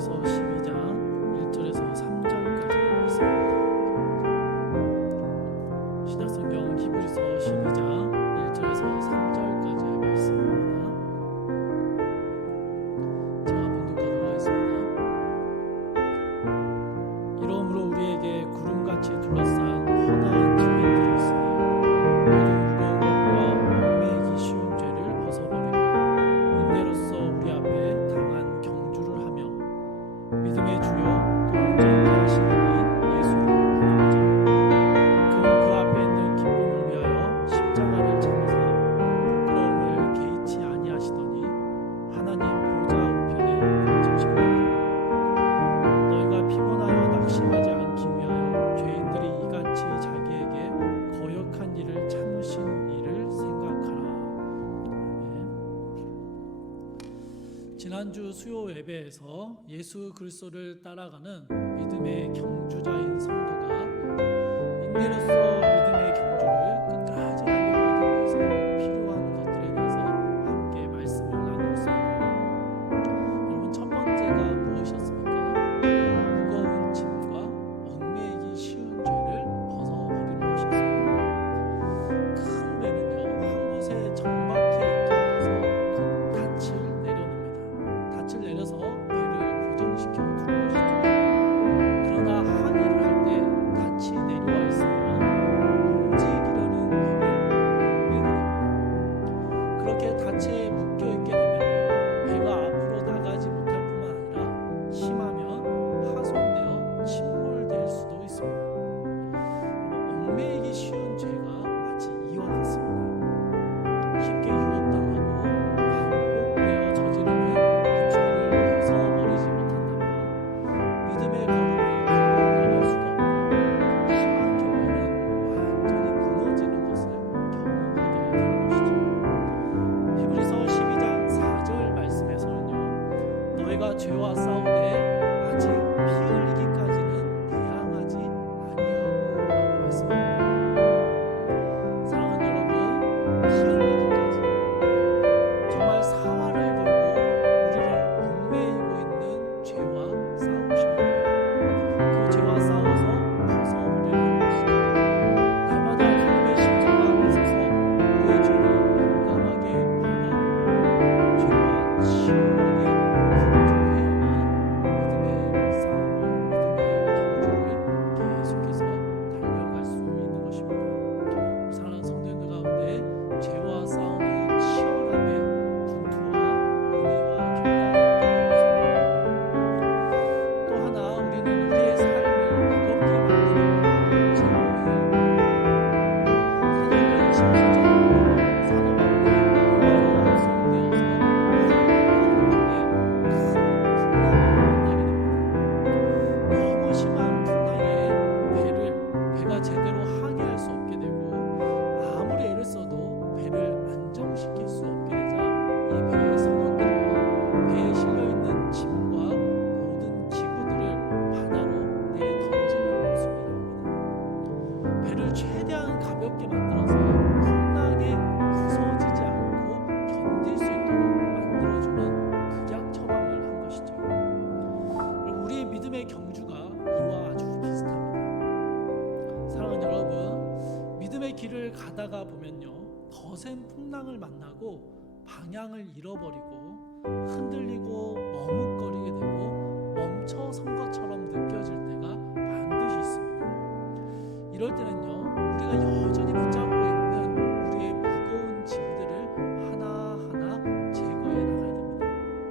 히브리서 12장 1절에서 3절까지의 말씀입니다. 신약성경 히브리서 12장 1절에서 3절까지의 말씀입니다. 제가 봉독하도록 하겠습니다. 이러므로 우리에게 구름같이 둘러싼 허다한 주민들이 있으니 모든 무거운 것과 얽매이기 쉬운 죄를 벗어버리고 인내로써 우리 앞에 당한 경주를 하며 믿음의 주요 또 온전케 하시는 이인 예수를 바라보자. 그는 그 앞에 있는 기쁨을 위하여 십자가를 참으사 부끄러움을 개의치 아니하시더니 하나님 보좌 우편에 앉으시니라. 너희가 피곤하여 낙심하지 않기 위하여 죄인들이 이같이 자기에게 거역한 일을 참으신 일을 생각하라. 지난주 수요 예배에서 예수 그리스도를 따라가는 믿음의 경주자인 성도가 인내로서 믿음의 경주를 끝까지 달려가기 위해서 필요한 것들에 대해서 함께 말씀을 나누었습니다. 여러분, 첫 번째가 무엇이었습니까? 무거운 짐과 얽매이기 쉬운 죄를 벗어버리는 것이었습니다. 큰 배는요, 한 곳에 정박해 있기 위해서 곧 닻을 내려놓습니다. 닻을 내려서 배를 고정시켜 두는 것이죠. 그러나 항해를 할 때 닻이 내려와 있으면 움직이려는 배를 얽매게 됩니다. 그렇게 닻에 묶여 있게 되면 배가 앞으로 나가지 못할 뿐만 아니라 심하면 파손되어 침몰될 수도 있습니다. 얽매이기 쉬운 죄가 마치 이와 같습니다. 쉽게 유혹당하고 반복되어 저지르는 이 죄를 벗어버리지 못한다면 믿음의 걸음을 걸어 나갈 수도 없고 심한 경우에는 완전히 무너지는 것을 경험하게 되는 것이죠. 히브리서 12장 4절 말씀에서는요, 너희가 죄와 싸우되 아직 피 흘리기까지는 대항하지 아니하고 라고 말씀합니다. 사랑하는 여러분, 피 흘리기까지 정말 사활을 걸고 우리를 얽매이고 있는 죄와 싸우셔야 합니다. 그 죄와 싸워서 벗어버리는 것이죠. 날마다 주님의 십자가 앞에 서서 우리의 죄를 용감하게 바라보며 죄와 치열하게 분투해야만 믿음의 싸움을, 믿음의 경주를 계속해서 달려갈 수 있는 것입니다. 사랑하는 성도님들 가운데 죄와 싸우는 치열함의 분투와 은혜와 결단이 필요합니다. 또 하나, 우리는 우리의 삶을 무겁게 만드는 것을 제거해야 합니다. 사도행전 17장 사도 바울이 로마로 송되어서 항해하는 중에 큰 풍랑을 만나게 됩니다. 너무 심한 풍랑에 배가 제대로 항해할 수 없게 되고 아무리 애를 써도 배를 안정시킬 수 없게 되자 이 배의 선원들이요, 배에 실려있는 짐과 모든 기구들을 바다로 내던지는 모습이 나옵니다. 배를 최대한 가볍게 만들어서 풍랑에 부서지지 않고 견딜 수 있도록 만들어주는 극약 처방을 한 것이죠. 여러분, 우리의 믿음의 경주가 이와 아주 비슷합니다. 사랑하는 여러분, 믿음의 길을 가다가 보면요, 거센 풍랑을 만나고 방향을 잃어버리고 흔들리고 머뭇거리게 되고 멈춰선 것처럼 느껴질 때가 반드시 있습니다. 이럴 때는요, 우리가 여전히 붙잡고 있는 우리의 무거운 짐들을 하나하나 제거해 나가야 됩니다.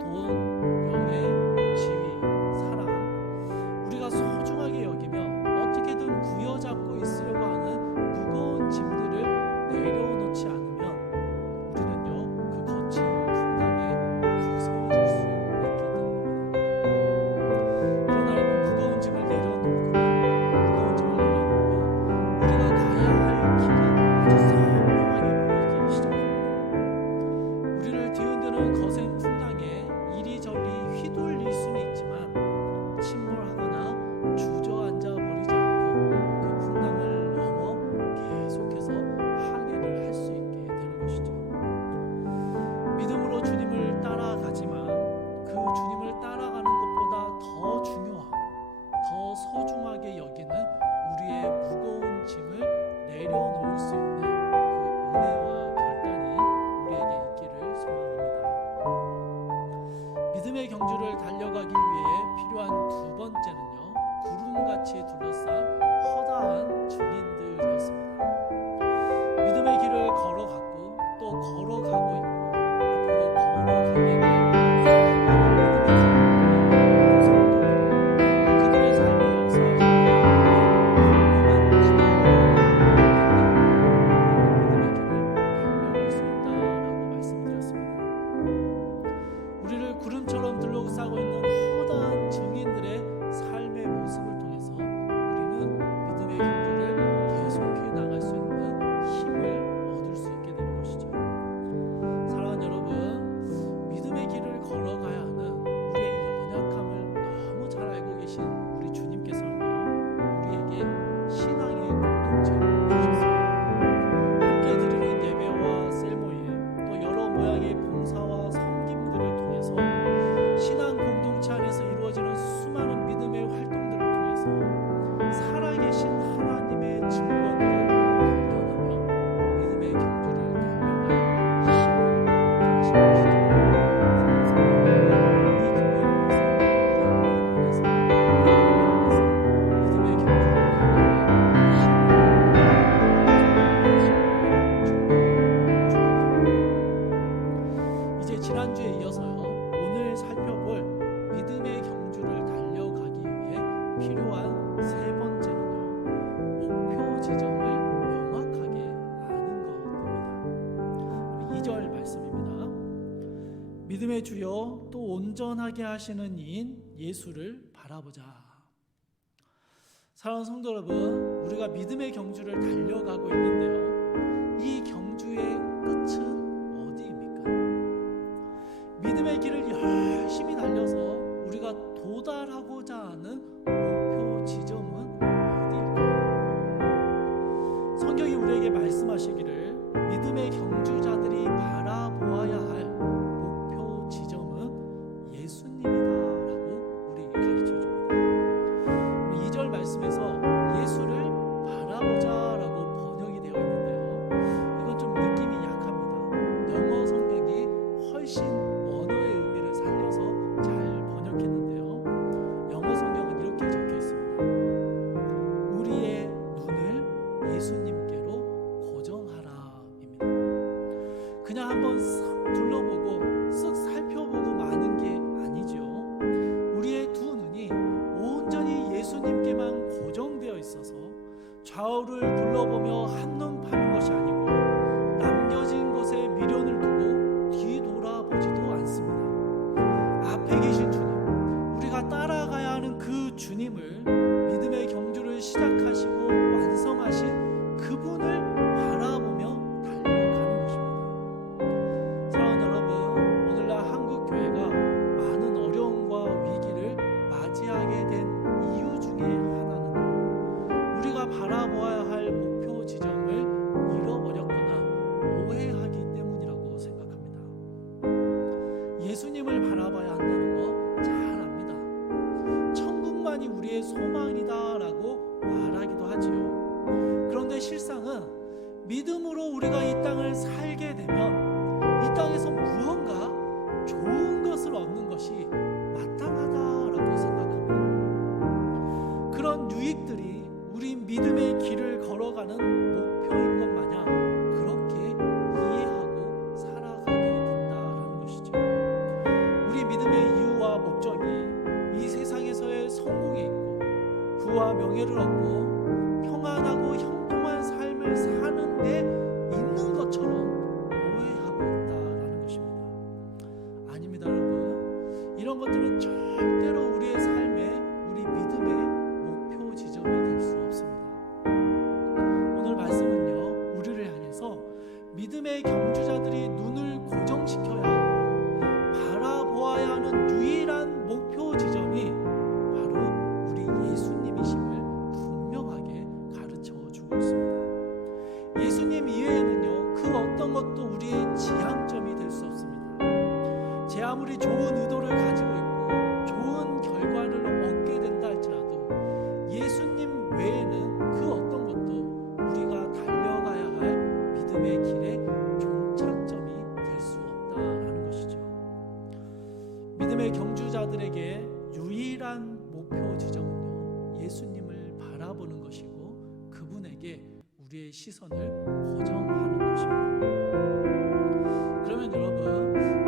돈, 명예, 지위, 사랑, 우리가 소중하게 여기며 어떻게든 부여잡고 있으려고 하는 무거운 짐들을 내려놓지 않으면 우리는요, 그 거친 풍랑에 무서워질 수 있기 때문입니다. 그러나 여러분, 무거운 짐을 내려놓으면 우리가 2절 말씀입니다. 믿음의 주여 또 온전하게 하시는 이인 예수를 바라보자. 사랑하는 성도 여러분, 우리가 믿음의 경주를 달려가고 있는데요, 이 경주의 끝은 어디입니까? 믿음의 길을 열심히 달려서 우리가 도달하고자 하는 목표 지점은 어디일까요? 성경이 우리에게 말씀하시기를 믿음의 경주자들이 바라보아야 할 목표 지점은 예수님이다라고 우리에게 가르쳐줍니다. 2절 말씀에서 예수를 바라보자라고 번역이 되어 있는데요, 이건 좀 느낌이 약합니다. 영어 성경이 훨씬 언어의 의미를 살려서 잘 번역했는데요, 영어 성경은 이렇게 적혀 있습니다. 우리의 눈을 예수님께로 고정하라입니다. 그냥 한번 싹 둘러보고 쓱 살펴보고 마는 게 아니죠. 우리의 두 눈이 온전히 예수님께만 고정되어 있어서 좌우를 둘러보며 한눈 파는 것이 아니고 남겨진 것에 미련을 두고 뒤돌아보지도 않습니다. 앞에 계신 주님, 우리가 따라가야 하는 그 주님을, 믿음의 경주를 시작하시고 완성하신 그분을 바라보며 달려가는 것입니다. 사랑하는 여러분, 오늘날 한국교회가 많은 어려움과 위기를 맞이하게 된 이유 중에 하나는 우리가 바라보아야 할 목표 지점을 잃어버렸거나 오해하기 때문이라고 생각합니다. 예수님을 바라봐야 한다는 거 잘 압니다. 천국만이 우리의 소망이다라고 말하기도 하지요. 그런데 실상은 믿음으로 우리가 이 땅을 살게 되면 이 땅에서 무언가 좋은 것을 얻는 것이 마땅하다라고 생각합니다. 그런 유익들이 우리 믿음의 길을 걸어가는 목표인 것 마냥 그렇게 이해하고 살아가게 된다라는 것이죠. 우리 믿음의 이유와 목적이 이 세상에서의 성공에 있고 부와 명예를 얻고 평안하고 형통한 삶을 사는 데 있는 것처럼 오해하고 있다라는 것입니다. 아닙니다, 여러분. 이런 것들은 절대로 우리의 삶에, 우리 믿음의 목표 지점이 될 수 없습니다. 오늘 말씀은요, 우리를 향해서 믿음의 경주자들이 눈을 고정시켜야 하고 바라보아야 하는 유일한 목표 지점이 바로 우리 예수님이심을 분명하게 가르쳐 주고 있습니다. 예수님 이외에는요, 그 어떤 것도 우리의 지향점이 될 수 없습니다. 제 아무리 좋은 의도를 가지고 있고 좋은 결과를 얻게 된다 할지라도 예수님 외에는 그 어떤 것도 우리가 달려가야 할 믿음의 길의 종착점이 될 수 없다라는 것이죠. 믿음의 경주자들에게 유일한 목표 지점은요, 예수님을 바라보는 것이고 그분에게 우리의 시선을 고정하는 것입니다. 그러면 여러분,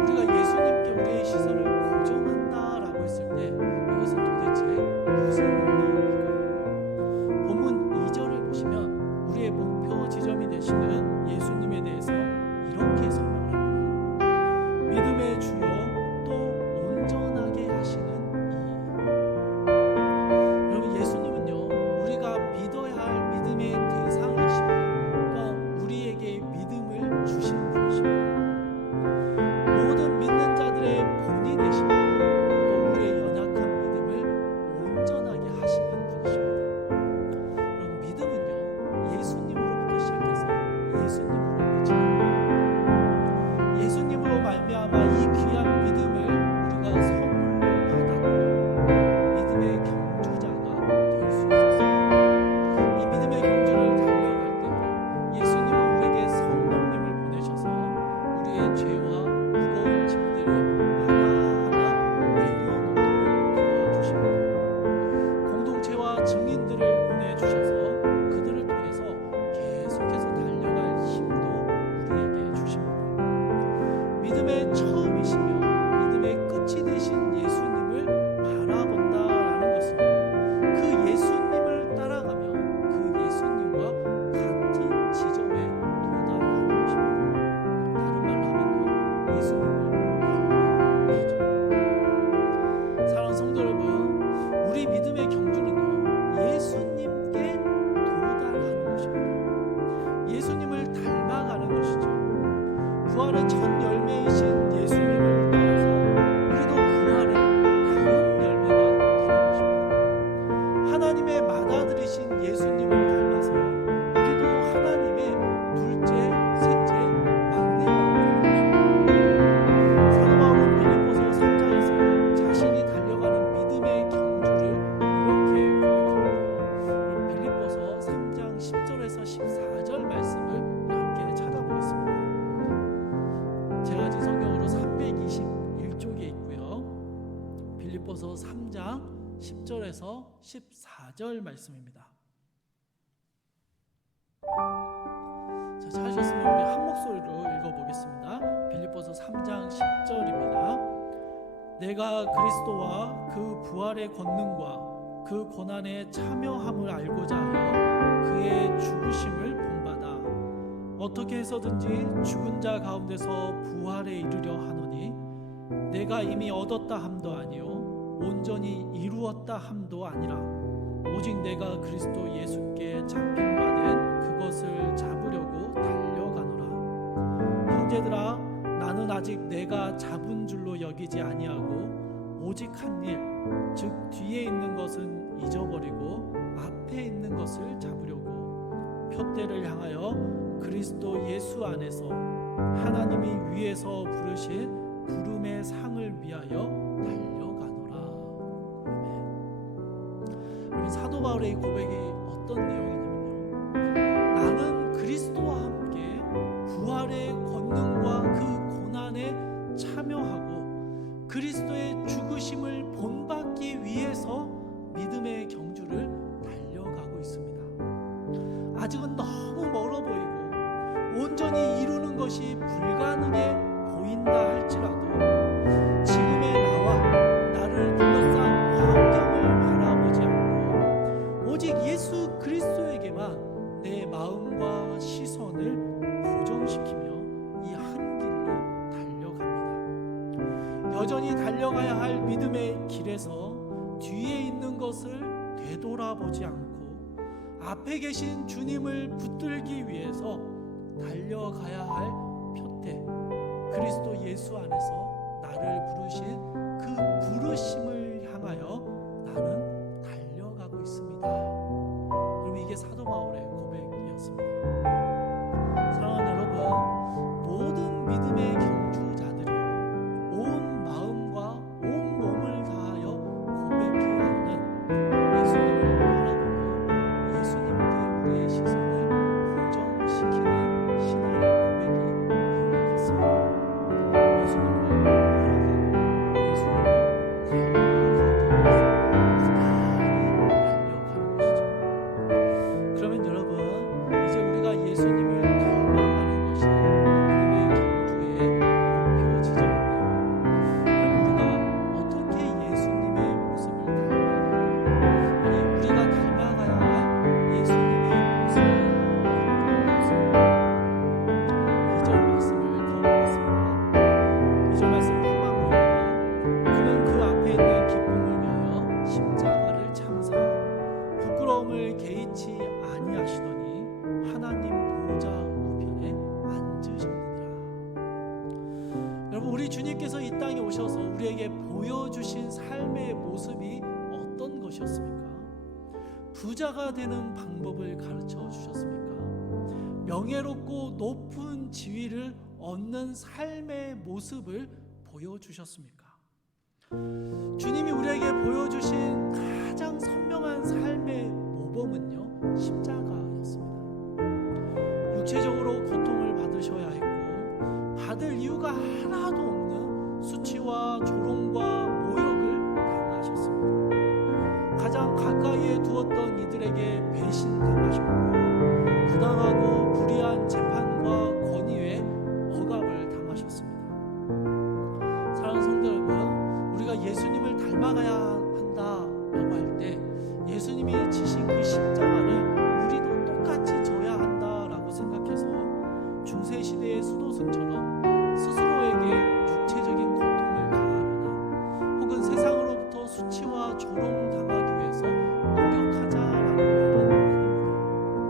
우리가 예수님께 우리의 시선을 고정한다라고 했을 때 이것은 도대체 무슨 의미일까요? 본문 2절을 보시면 우리의 목표 지점이 되시는 예수님에 대해서 이렇게 설명을 합니다. 믿음의 주요 또 온전하게 하시는 이. 여러분, 예수님은요, 우리가 믿어야 할 믿음의 대상이시고 또한 우리에게 믿음을 주신 분이십니다. 모든 믿는 자들의 본이 되시고 또 우리의 연약한 믿음을 온전하게 하시는 분이십니다. 그럼 믿음은요, 예수님으로부터 시작해서 예수님으로 끝이 납니다. 예수님으로 말미암아 이 귀한 믿음을 우리가 선물로 받았고 믿음의 경주자가 될 수 있었습니다. 이 믿음의 경주를 달려갈 때 예수님은 우리에게 성령님을 보내셔서 우리의 죄와 무거운 짐들을 하나하나 내려놓도록 도와주십니다. 공동체와 증인들을 보내주셔서 그들을 통해서 계속해서 달려갈 힘도 우리에게 주십니다. 믿음의 처음이시며 믿음의 끝이 되신 예수님을 바라본다라는 것은요, 그 예수님을 따라가며 그 예수님과 같은 지점에 도달하는 것입니다. 다른 말로 빌립보서 3장 10절에서 14절 말씀입니다. 자, 찾으셨으면 우리 한 목소리로 읽어보겠습니다. 빌립보서 3장 10절입니다. 내가 그리스도와 그 부활의 권능과 그 고난에 참여함을 알고자 하여 그의 죽으심을 본받아 어떻게 해서든지 죽은 자 가운데서 부활에 이르려 하노니 내가 이미 얻었다 함도 아니요 온전히 이루었다 함도 아니라 오직 내가 그리스도 예수께 잡힌 바 된 그것을 잡으려고 달려가노라. 형제들아, 나는 아직 내가 잡은 줄로 여기지 아니하고 오직 한 일, 즉 뒤에 있는 것은 잊어버리고 앞에 있는 것을 잡으려고 표대를 향하여 그리스도 예수 안에서 하나님이 위에서 부르신 부름의 상을 위하여 달려가노라. 아멘. 여러분, 사도 바울의 이 고백이 어떤 내용이냐면요, 나는 그리스도와 함께 부활의 권능과 그 고난에 참여하고 그리스도의 죽으심을 본받기 위해서 믿음의 경주를 달려가고 있습니다. 아직은 너무 멀어 보이고 온전히 이루는 것이 불가능해 보인다 할지라도 지금의 나와 나를 둘러싼 환경을 바라보지 않고 오직 예수 그리스도에게만 내 마음과 시선을 고정시키며 이 한 길로 달려갑니다. 여전히 달려가야 할 믿음의 길에서 뒤에 있는 것을 되돌아보지 않고 앞에 계신 주님을 붙들기 위해서 달려가야 할 표대, 그리스도 예수 안에서 나를 부르신 그 부르심을 향하여 나는 달려가고 있습니다. 여러분, 이게 사도 바울의 고백이었습니다. 사랑하는 여러분, 모든 믿음의 경주자들이요 온 마음과 온 몸을 다하여 고백해야 하는 예수님을 바라보며 예수님께 우리의 시선을 고정시키는 신앙의 고백이 이와 같습니다. 예수님을 바라보고 예수님을 닮아가기 위해서 가만히 달려가는 것이죠. 그러면 여러분, 이제 우리가 예수님을 닮아가는 것이 믿음의 경주의 목표 지점인데요, 그럼 우리가 어떻게 예수님의 모습을 닮아갈까요? 아니, 우리가 닮아가야 할 예수님의 모습을 닮아가겠습니다. 2절 말씀을 읽어보겠습니다. 2절 말씀 후반부입니다. 그는 그 앞에 있는 기쁨을 위하여 십자가를 참사 부끄러움을 개의치 아니하시더니 하나님 보좌 우편에 앉으셨느니라. 여러분, 우리 주님께서 이 땅에 오셔서 우리에게 보여주신 삶의 모습이 어떤 것이었습니까? 부자가 되는 방법을 가르쳐 주셨습니까? 명예롭고 높은 지위를 얻는 삶의 모습을 보여주셨습니까? 주님이 우리에게 보여주신 가장 선명한 삶의 모범은요, 십자가였습니다. 육체적으로 고통을 받으셔야 했고 받을 이유가 하나도 없는 수치와 조롱과 모욕을 당하셨습니다. 가장 가까이에 두었던 이들에게 배신당하셨고 부당하고 불의한 재판과 권위에 억압을 당하셨습니다. 사랑하는 성도 여러분, 우리가 예수님을 닮아가야 한다라고 할 때 예수님이 지신 그 십자가를 우리도 똑같이 져야 한다라고 생각해서 중세시대의 수도승처럼 스스로에게 육체적인 고통을 가하거나 혹은 세상으로부터 수치와 조롱당하기 위해서 노력하자라는 말은 아닙니다.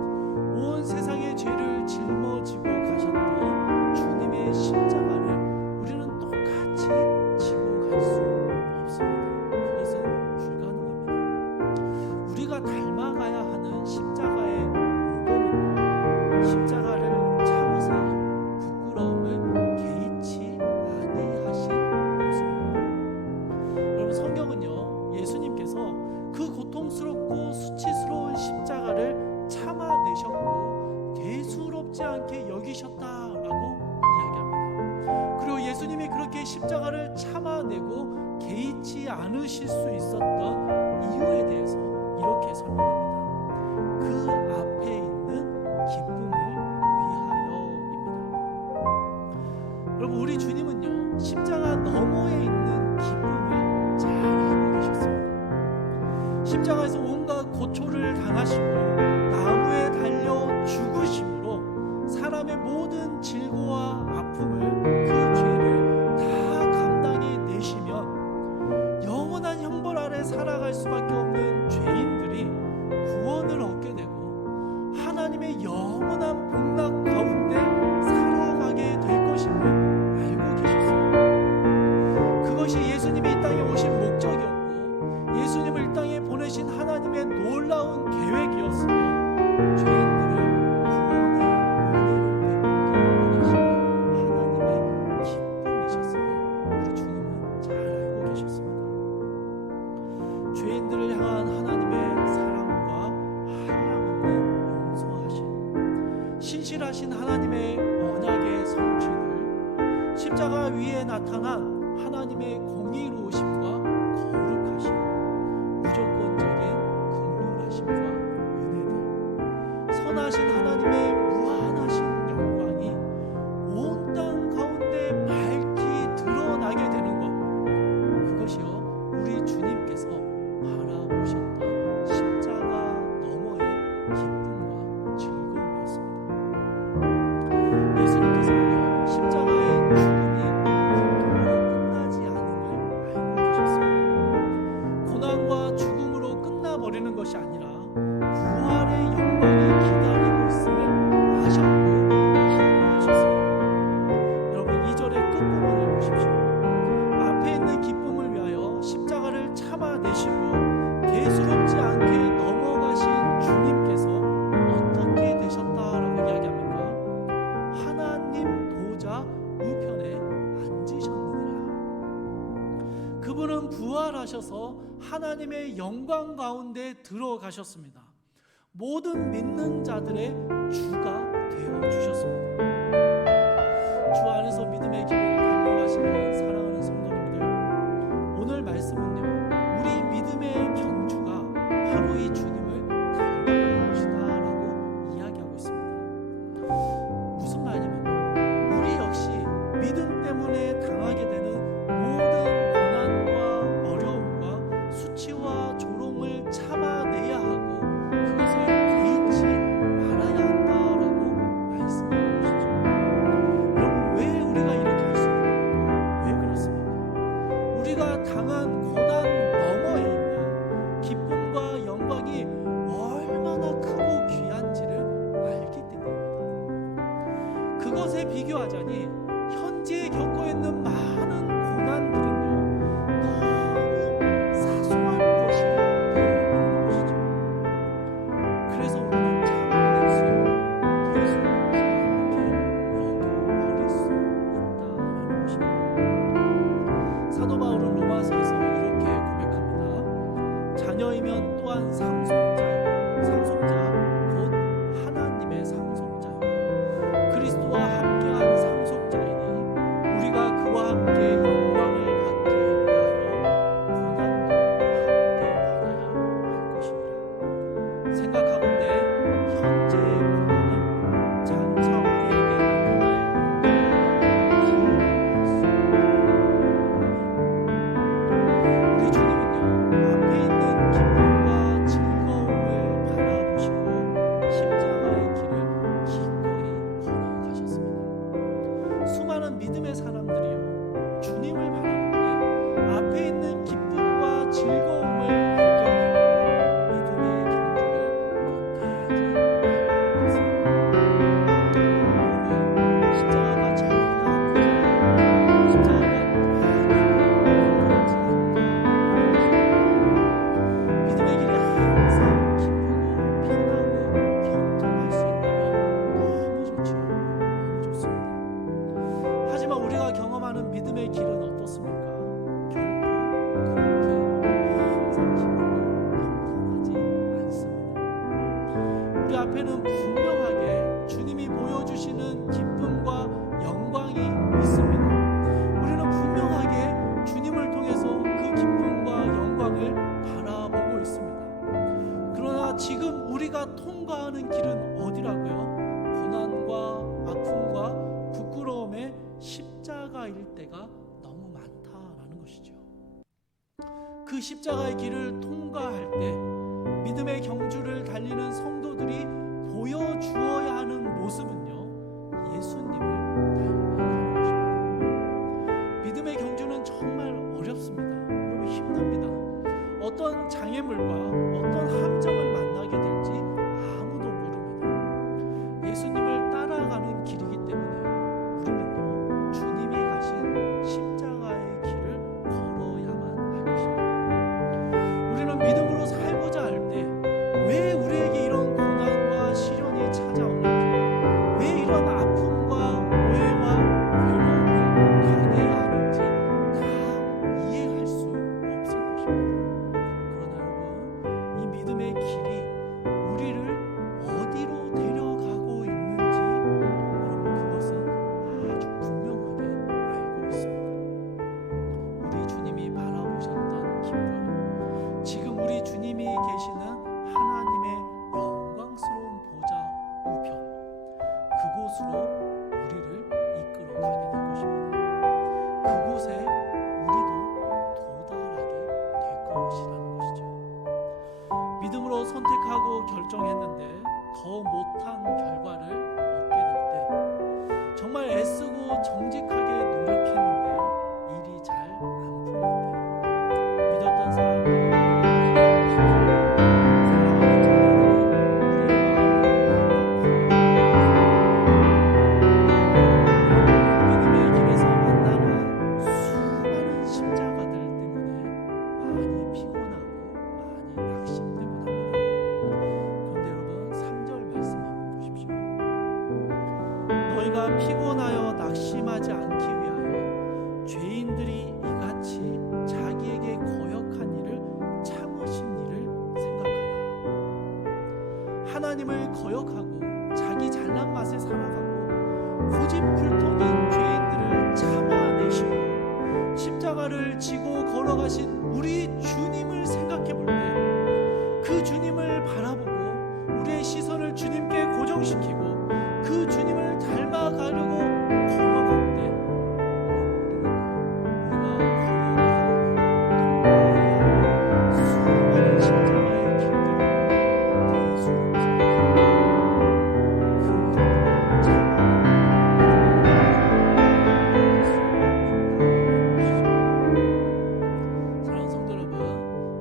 십자가를 참아내고 개의치 않으실 수 있었던 이유에 대해서 이렇게 설명합니다. 그 앞에 있는 기쁨을 위하여입니다. 여러분, 우리 주님은요, 십자가 너머에 있는 기쁨을 잘 알고 계셨습니다. 십자가에서 온갖 고초를 당하시고 나무에 달려 죽으심으로 사람의 모든 질고와 아픔을, 그 죄를 다 감당해 내시면 영원한 형벌 아래 살아갈 수밖에 없는 죄인들이 구원을 얻게 되고 하나님의 영원한 복락 가운데 살아가게 될 것임을 알고 계셨습니다. 그것이 예수님이 이 땅에 오신 목적이었고 예수님을 이 땅에 보내신 하나님의 놀라운 계획이었으며 죄인들을 구원의 은혜를 베푸게 하시는 하나님의 기쁨이셨음을 우리 주님은 잘 알고 계셨습니다. 죄인들을 향한 하나님의 사랑과 한량없는 용서하심, 신실하신 하나님의 언약의 성취를, 십자가 위에 나타난 하나님의 공의로우심과 거룩하심, 무조건적인 긍휼하심과 은혜들, 선하신 하나님의 무한하신 영광이 온 땅 가운데 밝히 드러나게 되는 것, 그것이요 우리 주님께서 바라보셨던 십자가 너머의 기쁨과 즐거움이었습니다. 예수님께서는 십자가의 죽음이 고통으로 끝나지 않음을 알고 계셨습니다. 고난과 죽음으로 끝나버리는 것이 아니라 부활의 영광이 기다리고 있음을 아셨고 기뻐하셨습니다. 여러분, 2절의 끝부분을 보십시오. 앞에 있는 기쁨을 위하여 십자가를 참아내시고 대수롭지 않게 넘어가신 주님께서 어떻게 되셨다라고 이야기합니까? 하나님 보좌 우편에 앉으셨느니라. 그분은 부활하셔서 하나님의 영광 가운데 들어가셨습니다. 모든 믿는 자들의 주가 되어 주셨습니다. 주 안에서 믿음의 길을 달려가시는 사랑하는 성도님들, 오늘 말씀은요, 우리 믿음의 경주가 바로 이 주님을 닮아가는 것이다 라고 이야기하고 있습니다. 무슨 말이냐면요, 우리 역시 믿음 때문에 당하게 되는 모든 고난과 어려움과 수치와 조롱을 참아내야 하고 그것을 개의치 말아야 한다라고 말씀하고 계시죠. 여러분, 왜 우리가 이렇게 할 수 있는가? 왜 그렇습니까? 우리가 당한 고난 너머에 있는 기쁨과 영광이 얼마나 크고 귀한지를 알기 때문입니다. 그것에 비교하자니 현재 겪고 있는 많은 고난들은요, 너무 사소한 것이 되어버리는 것이죠. 그래서 우리는 참아낼 수 있는 대수롭지 않게 여겨버릴 수 있다라는 것입니다. 사도 바울은 로마서에서 이렇게 고백합니다. 자녀이면 또한 상속자 곧 하나님의 상속자요 그리스도와 함께한 상속자이니 우리가 그와 함께 영광을 받기 위하여 고난도 함께 받아야 할 것이니라. 생각하건대 현재의 고난은 장차 우리에게 나타날 영광과 기쁨을 우리 주님은요, 앞에 있는 기쁨과 즐거움을 바라보시고 십자가의 길을 기꺼이 걸어가셨습니다. 수많은 믿음의 사람들이요, 주님을 바라볼 때 앞에 있는 기쁨과 즐거움을 발견하고 믿음의 경주를 끝까지 밟았습니다. 여러분, 십자가가 전혀 아프지 않고 십자가가 그렇지 않다. 믿음의 길이 항상 기쁘고 편하고 평정할 수 있다면 너무 좋죠. 너무 좋습니다. 하지만 우리가 경험하는 믿음의 길은 어떻습니까? 결코 그렇게 항상 기쁘고 십자가일 때가 너무 많다라는 것이죠. 그 십자가의 길을 통과할 때 믿음의 경주를 달리는 성도들이 보여주어야 하는 모습은요, 예수님을 닮아가는 것입니다. 믿음의 경주는 정말 어렵습니다. 여러분, 힘듭니다. 어떤 장애물과 어떤 함정을 만나게 될지 아무도 모릅니다. 예수님을 따라가는 길이기 때문에 우리는요, 주님이 가신 십자가의 길을 걸어야만 할 것입니다. 우리는 믿음으로 살고자 할 때 왜 우리에게 이런 고난과 시련이 찾아오는지, 왜 이런 아픔과 오해와 괴로움을 당해야 하는지 다 이해할 수 없을 것입니다. 그러나 여러분, 이 믿음의 길이 우리를 어디로 데려가고 있는지 여러분, 그것은 아주 분명하게 알고 있습니다. 우리 주님이 바라보셨던 기쁨, 지금 우리 주님이 계시는 하나님의 영광스러운 보좌 우편, 그곳으로 우리를 이끌어 가게 될 것입니다. 그곳에 우리도 도달하게 될 것이라는 것이죠. 믿음으로 선택하고 결정했는데 더 못한 결과를 얻게 될 때, 정말 애쓰고 정직하게 노력했는데 일이 잘 안 풀릴 때, 믿었던 사람들이 너희가 피곤하여 낙심하지 않기 위하여 죄인들이 이같이 자기에게 거역한 일을 참으신 일을 생각하라. 하나님을 거역하고 자기 잘난 맛에 살아가고 고집불통인 죄인들을 참아내시고 십자가를 지고 걸어가신 우리 주님을 생각해 볼 때, 그 주님을 바라보고 우리의 시선을 주님께 고정시키고 그 주님을 닮아가려고 걸어갈 때, 우리가 걸어가야 하는 수많은 십자가의 길들을 대수롭지 그 사랑하는 성도 여러분,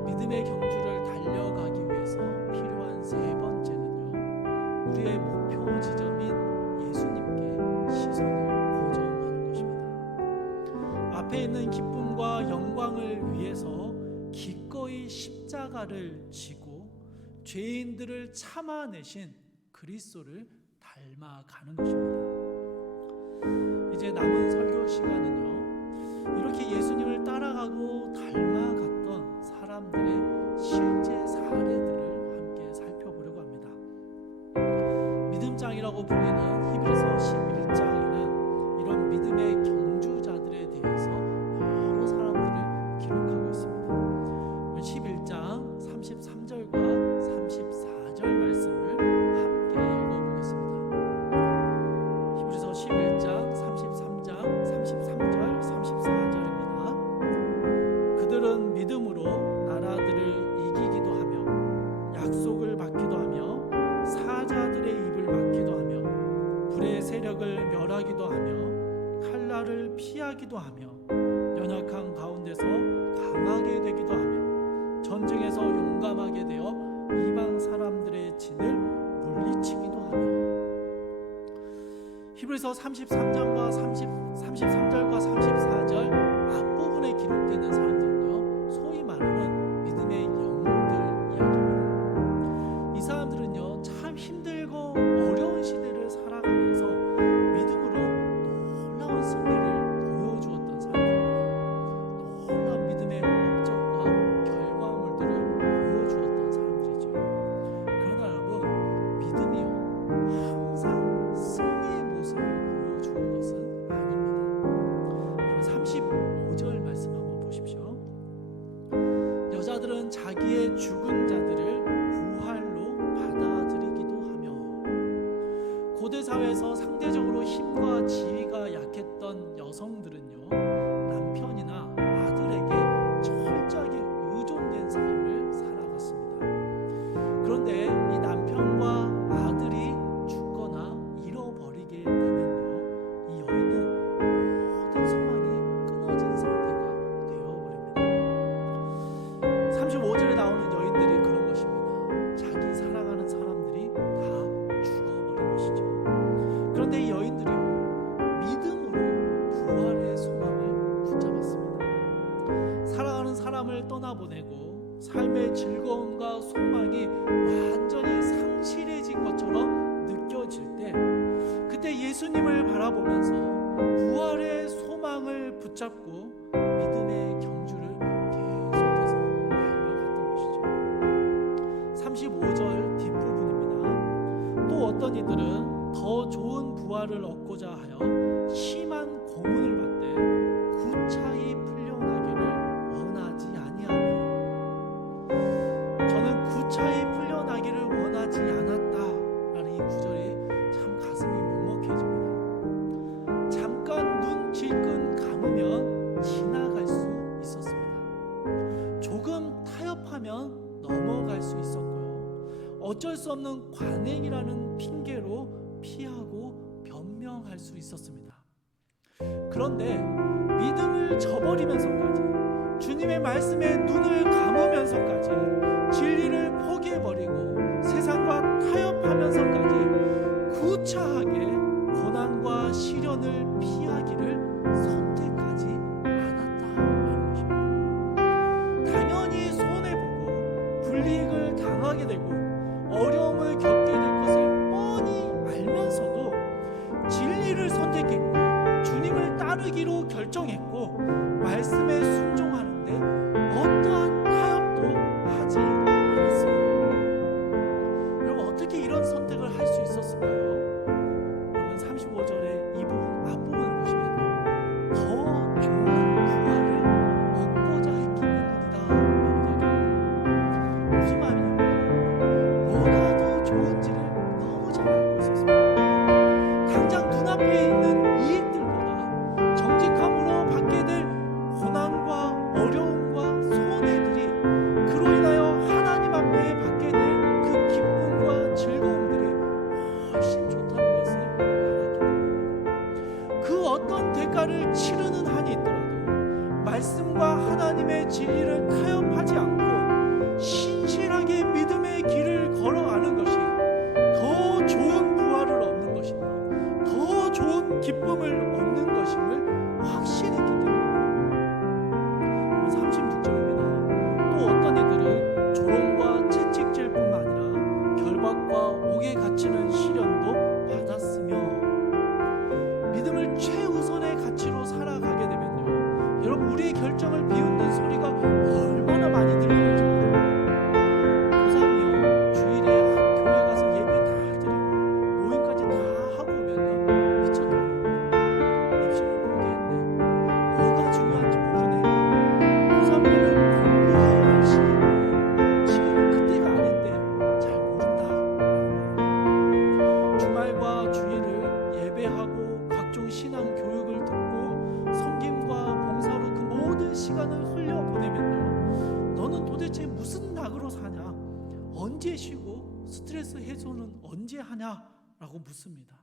믿음의 경주를 달려가기 위해서 필요한 세 번째는요, 우리의 목표 지점인 예수님께 시선을 고정하는 것입니다. 앞에 있는 기쁨과 영광을 위해서 기꺼이 십자가를 지고 죄인들을 참아내신 그리스도를 닮아가는 것입니다. 이제 남은 설교 시간은요, 이렇게 예수님을 따라가고 닮아갔던 사람들의 실제 사례들을 함께 살펴보려고 합니다. 믿음장이라고 불리는 히브리서 11장에는 이런 믿음의 경주자들에 대해서 여러 사람들을 기록하고 있습니다. 11장 33절과 34절 말씀을 함께 읽어보겠습니다. 히브리서 11장 33장 33절 34절입니다. 그들은 믿음으로 나라들을 이기기도 하며 약속을 받기도 하며 사자들의 입을 막기도 하며 불의 세력을 멸하기도 하며 칼날을 피하기도 하며 연약한 가운데서 강하게 되기도 하며 전쟁에서 용감하게 되어 이방 사람들의 진을 물리치기도 하며. 히브리서 33장과 33절과 34절 앞부분에 기록되는 사람들은요, 소위 말하는 믿음의 영웅들 이야기입니다. 이 사람들은요, 참 힘들고 어려운 시대를 살아가면서 믿음으로 놀라운 승리를 보여주었던 사람들입니다. 놀라운 믿음의 업적과 결과물들을 보여주었던 사람들이죠. 그러나 여러분, 믿음이요, 항상 승리의 모습을 보여주는 것은 아닙니다. 여러분, 35절 말씀 한번 보십시오. 여자들은 자기의 죽은 자들을 부활로 받아들이기도 하며, 고대 사회에서 상대적으로 힘과 지위가 약했던 있는 여성들은요, 남편이나 아들에게 철저하게 의존된 삶을 살아갔습니다. 그런데 이 남편과 아들이 죽거나 잃어버리게 되면요, 이 여인은 모든 소망이 끊어진 상태가 되어버립니다. 35절에 나오는 여인들이 그런 것입니다. 자기 사랑하는 사람들이 다 죽어버린 것이죠. 그런데 이 여인들이요, 믿음으로 부활의 소망을 붙잡았습니다. 사랑하는 사람을 떠나보내고 삶의 즐거움과 소망이 완전히 상실해진 것처럼 느껴질 때, 그때 예수님을 바라보면서 부활의 소망을 붙잡고 믿음의 경주를 계속해서 달려갔던 것이죠. 35절 뒷부분입니다. 또 어떤 이들은 더 좋은 부활을 얻고자 하여 심한 고문을 받되 구차히 풀려나기를 원하지 아니하며, 저는 구차히 풀려나기를 원하지 않았다라는 이 구절이 참 가슴이 먹먹해집니다. 잠깐 눈 질끈 감으면 지나갈 수 있었습니다. 조금 타협하면 넘어갈 수 있었고요, 어쩔 수 없는 관행이라는 핑계로 피하고 변명할 수 있었습니다. 그런데 믿음을 저버리면서까지, 주님의 말씀에 눈을 감으면서까지, 진리를 포기해버리고 세상과 타협하면서까지 구차하게 고난과 시련을 피하기를 선택하지 않았다는 것입니다. 당연히 손해보고 불이익을 당하게 되고 어려움을 겪게 될 것을 뻔히 알면서도 진리를 선택했고 주님을 따르기로 결정했고 말씀에 순종하는데 어떠한 타협도 하지 않았습니다. 여러분, 어떻게 이런 선택을 할 수 있었을까요? 여러분, 35절의 이 부분 앞부분을 보시면 더 좋은 부활을 얻고자 했기 때문이다 라고 이야기합니다. 무슨 말이냐면 뭐가 더 좋은지를 너무 잘 알고 있었습니다. 당장 눈앞에 있는 이익들보다 정직함으로 받게 될 고난과 어려움과 손해들이, 그로 인하여 하나님 앞에 받게 될 그 기쁨과 즐거움들이 훨씬 좋다는 것을 알았기 때문입니다. 그 어떤 대가를 치르는 한이 있더라도 말씀과 하나님의 진리를 타협하지 않고 신실하게 믿음의 길을 걸어가는 것이 더 좋은 부활을 얻는 것이며 더 좋은 기쁨을 얻는 것임을 확신했기 때문입니다. 36절입니다. 또 어떤 이들은 조롱과 채찍질뿐만 아니라 결박과 옥에 갇히는 시련도 받았으며, 믿음을 최우선의 가치로 살아가게 되면요, 여러분, 우리의 결정을 비웃는 소리가 얼마나 많이 들리는지 모릅니다. 고3이요, 주일에 교회 가서 예배 다 드리고 모임까지 다 하고 오면요, 미쳤다, 입시를 포기했네, 뭐가 중요한지 모르네, 고3때는 공부해야 할 시기인데 지금은 그때가 아닌데 잘 모른다 라고 말합니다. 주말과 주일을 예배하고 각종 신앙 교육을 듣고 섬김과 봉사로 그 모든 시간을 흘려보내면요, 너는 도대체 무슨 낙으로 사냐, 언제 쉬고 스트레스 해소는 언제 하냐 라고 묻습니다.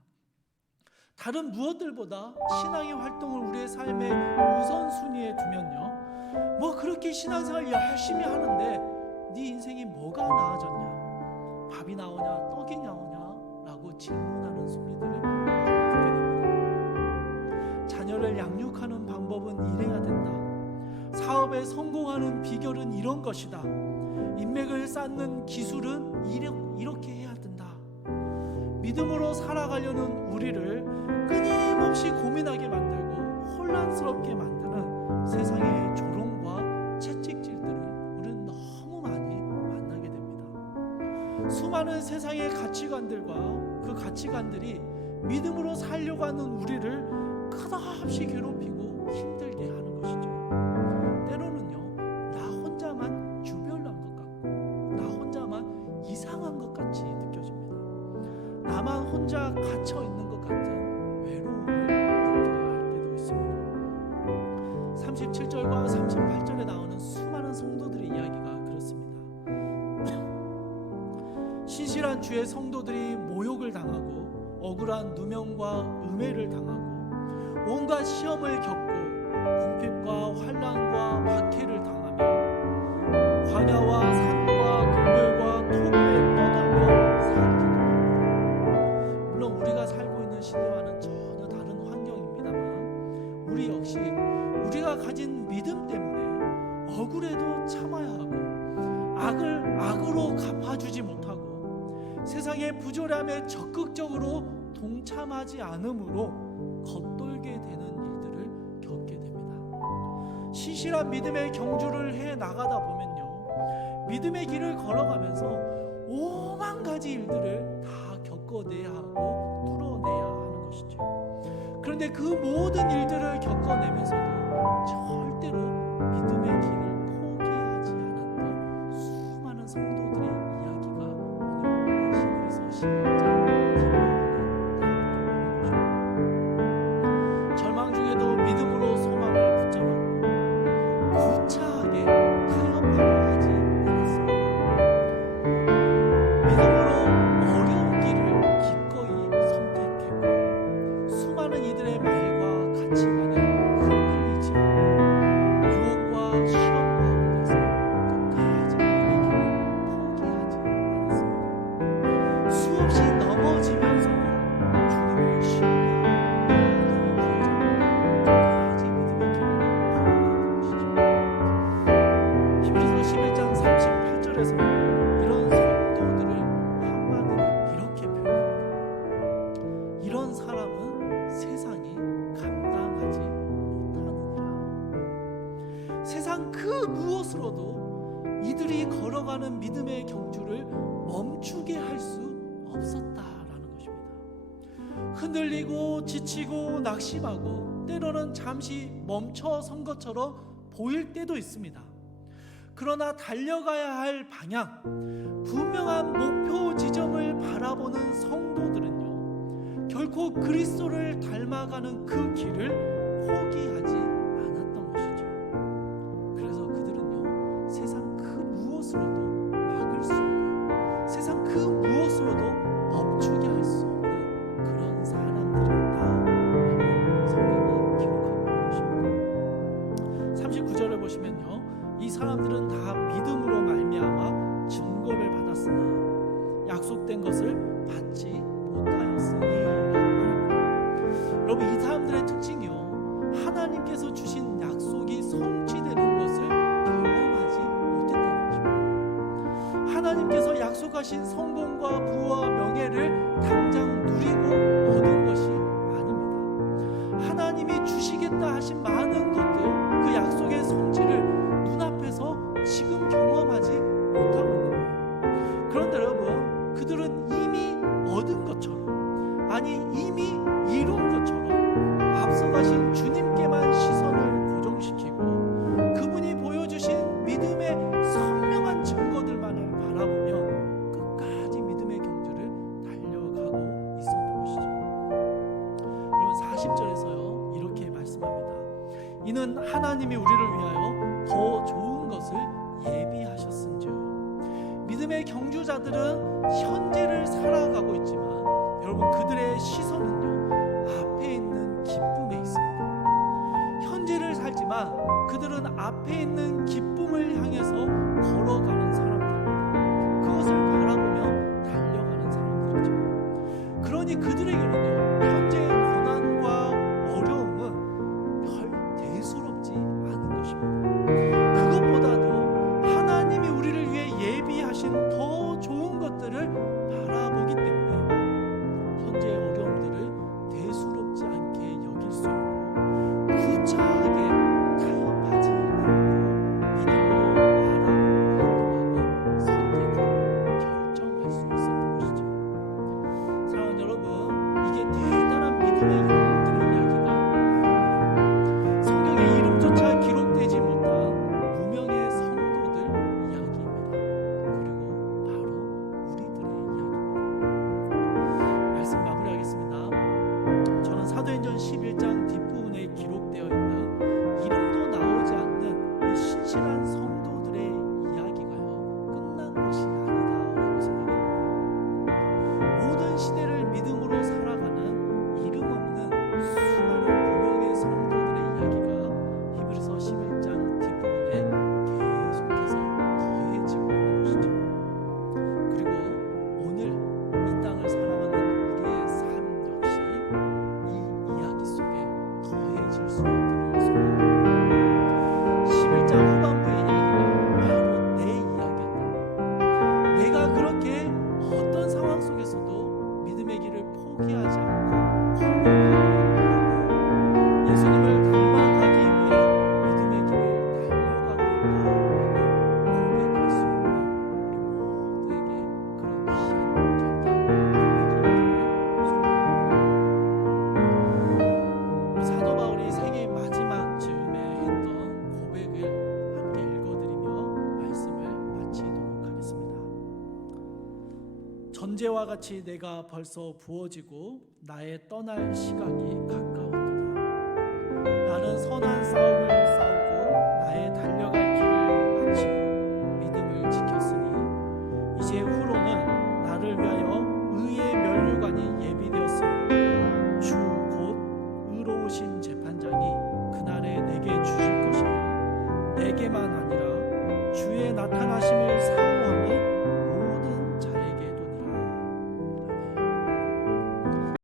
다른 무엇들보다 신앙의 활동을 우리의 삶의 우선순위에 두면요, 뭐 그렇게 신앙생활 열심히 하는데 네 인생이 뭐가 나아졌냐, 밥이 나오냐 떡이 나오냐 라고 질문하는 소리들을 듣게 됩니다. 자녀를 양육하는 방법은 이래야 된다, 사업에 성공하는 비결은 이런 것이다, 인맥을 쌓는 기술은 이렇게 해야 된다. 믿음으로 살아가려는 우리를 끊임없이 고민하게 만들고 혼란스럽게 만드는 세상의 조롱과 채찍질들을 우리는 너무 많이 만나게 됩니다. 수많은 세상의 가치관들과 그 가치관들이 믿음으로 살려고 하는 우리를 끝없이 괴롭히고 힘들게 하는 것이죠. 때로는요, 나 혼자만 유별난 것 같고 나 혼자만 이상한 것 같이 느껴집니다. 나만 혼자 갇혀 있는 것 같은 외로움을 느껴야 할 때도 있습니다. 37절과 38절에 나오는 수많은 성도들의 이야기가 그렇습니다. 신실한 주의 성도들이 모욕을 당하고 억울한 누명과 음해를 당하고 온갖 시험을 겪고 궁핍과 환난과 박해를 당하며 광야와 산과 동굴과 토굴에 떠돌며 살기도 합니다. 물론 우리가 살고 있는 시대와는 전혀 다른 환경입니다만 우리 역시 우리가 가진 믿음 때문에 억울해도 참아야 하고 악을 악으로 갚아주지 못하고 세상의 부조람에 적극적으로 동참하지 않으므로 겉돌게 되는 일들을 겪게 됩니다. 신실한 믿음의 경주를 해 나가다 보면요, 믿음의 길을 걸어가면서 오만 가지 일들을 다 겪어내야 하고 뚫어내야 하는 것이죠. 그런데 그 모든 일들을 겪어내면서도 절대로 믿음의 길을 포기하지 않았던 수많은 성도들의 이야기가 오늘 히브리서 11장 절망 중에도 믿음으로 소망을 붙잡았고 구차하게 타협하려 하지 않았습니다. 믿음으로 어려운 길을 기꺼이 선택했고 수많은 이들의 말과 가치관에 흔들리지 않고 유혹과 시험 가운데서 끝까지 믿음의 길을 포기하지 않았습니다. 수없이 넘어지면서도 주님을 신뢰하고 끝까지 믿음의 길을 걸어갔던 것이죠. 히브리서 11장 38절에서는 이런 성도들을 한마디로 이렇게 표현합니다. 이런 사람은 세상이 감당하지 못하느니라. 세상 그 무엇으로도 이들이 걸어가는 믿음의 경주를 멈추게 할 수 없었다라는 것입니다. 흔들리고 지치고 낙심하고 때로는 잠시 멈춰선 것처럼 보일 때도 있습니다. 그러나 달려가야 할 방향, 분명한 목표 지점을 바라보는 성도들은요, 결코 그리스도를 닮아가는 그 길을 포기하지 않았던 것이죠. 그래서 그들은요, 세상 그 무엇으로도 막을 수 없는, 세상 그 무엇으로도 멈추게 할 수 없는 그런 사람들이었다라고 성경이 기록하고 있는 것입니다. 39절을 보시면요, 이 사람들은 다 믿음으로 말미암아 증거를 받았으나 약속된 것을 받지 못하였으니라고 말합니다. 여러분, 이 사람들의 특징이요, 하나님께서 주신 약속이 성취되는 것을 경험하지 못했다는 것입니다. 하나님께서 약속하신 성공과 부와 명예를 당장 누리고 얻은 것이 아닙니다. 하나님이 주시겠다 하신 많은 것들, 그 약속의 성취를 눈앞에서 지금 경험하지 못하고 있는 거예요. 그런데 여러분, 그들은 이미 얻은 것처럼, 아니 이미 이룬 것처럼 앞서가신 주님께만 시선을 고정시키고 그분이 보여주신 믿음의 선명한 증거들만을 바라보며 끝까지 믿음의 경주를 달려가고 있었던 것이죠. 여러분, 40절에서요 이렇게 말씀합니다. 이는 하나님이 우리를 위하여 더 좋은 것을 예비하셨은즉. 믿음의 경주자들은 현재를 살아가고 있지만 여러분, 그들의 시선은요 앞에 있는 기쁨에 있습니다. 현재를 살지만 그들은 앞에 있는 기쁨을 향해서 걸어가는 사람들입니다. 그것을 바라보며 달려가는 사람들이죠. 그러니 그들에게는요, 현재의 고난과 어려움은 별 대수롭지 않은 것입니다. 그것보다도 하나님이 우리를 위해 예비하신 더 좋은 것들을 바라보기 때문에 현재의 어려움들을 대수롭지 않게 여길 수 있고 구차하게 타협하지 않고 믿음으로 말하고 행동하고 선택하고 질 수 있기를 소원합니다. 11장 후반부의 이야기가 바로 내 이야기였다. 내가 그렇게 어떤 상황 속에서도 믿음의 길을 포기하지 않고 거룩하고 예수님을 닮아가기 위해 믿음의 길을 달려가고 있다라고 고백할 수 있는 우리 모두에게 그런 귀한 결단을 고백하기를 소원합니다. 사도 바울이 생애 마지막 즈음에 했던 고백을 함께 읽어드리며 말씀을 마치도록 하겠습니다. 전제와 같이 내가 벌써 부어지고 나의 떠날 시각이 가까웠도다. 나는 선한 싸움을 싸우고 나의 달려갈